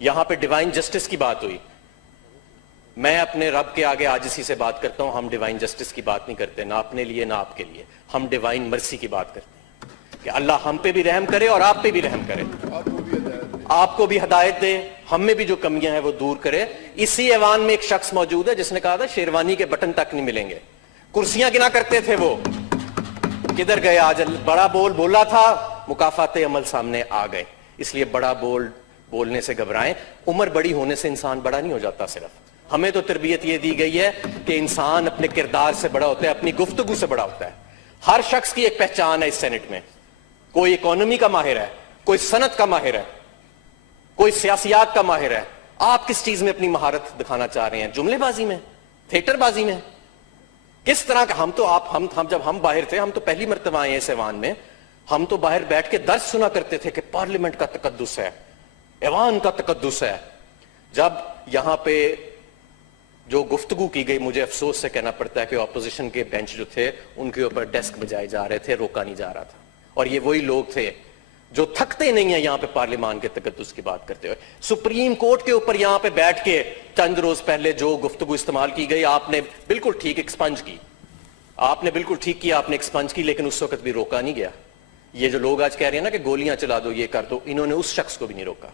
یہاں پہ divine justice کی بات ہوئی. میں اپنے رب کے آگے عاجزی سے بات کرتا ہوں. ہم ڈیوائن جسٹس کی بات نہیں کرتے, نہ اپنے لیے نہ آپ کے لیے. ہم ڈیوائن مرسی کی بات کرتے ہیں کہ اللہ ہم پہ بھی رحم کرے اور آپ پہ بھی رحم کرے, آپ کو بھی ہدایت دے, ہم میں بھی جو کمیاں ہیں وہ دور کرے. اسی ایوان میں ایک شخص موجود ہے جس نے کہا تھا شیروانی کے بٹن تک نہیں ملیں گے. کرسیاں گنا کرتے تھے وہ, کدھر گئے آج؟ بڑا بول بولا تھا, مکافات عمل سامنے آ گئے. اس لیے بڑا بولنے سے گھبرائیں. عمر بڑی ہونے سے انسان بڑا نہیں ہو جاتا. صرف ہمیں تو تربیت یہ دی گئی ہے کہ انسان اپنے کردار سے بڑا ہوتا ہے, اپنی گفتگو سے بڑا ہوتا ہے. ہر شخص کی ایک پہچان ہے اس سینٹ میں. کوئی اکانومی کا ماہر ہے, کوئی صنعت کا ماہر ہے, کوئی سیاسیات کا ماہر ہے. آپ کس چیز میں اپنی مہارت دکھانا چاہ رہے ہیں؟ جملے بازی میں, تھیٹر بازی میں؟ کس طرح کا؟ ہم جب ہم باہر تھے, ہم تو پہلی مرتبہ آئے اس ایوان میں, ہم تو باہر بیٹھ کے درس سنا کرتے تھے کہ پارلیمنٹ کا تقدس ہے, ایوان کا تقدس ہے. جب یہاں پہ جو گفتگو کی گئی, مجھے افسوس سے کہنا پڑتا ہے کہ اپوزیشن کے بینچ جو تھے ان کے اوپر ڈیسک بجائے جا رہے تھے, روکا نہیں جا رہا تھا. اور یہ وہی لوگ تھے جو تھکتے نہیں ہیں یہاں پہ پارلیمان کے تقدس کی بات کرتے ہوئے. سپریم کورٹ کے اوپر یہاں پہ بیٹھ کے چند روز پہلے جو گفتگو استعمال کی گئی, آپ نے بالکل ٹھیک ایکسپنج کی, آپ نے بالکل ٹھیک کیا, آپ نے ایکسپنج کی, لیکن اس وقت بھی روکا نہیں گیا. یہ جو لوگ آج کہہ رہے ہیں نا کہ گولیاں چلا دو, یہ کر دو, انہوں نے اس شخص کو بھی نہیں روکا.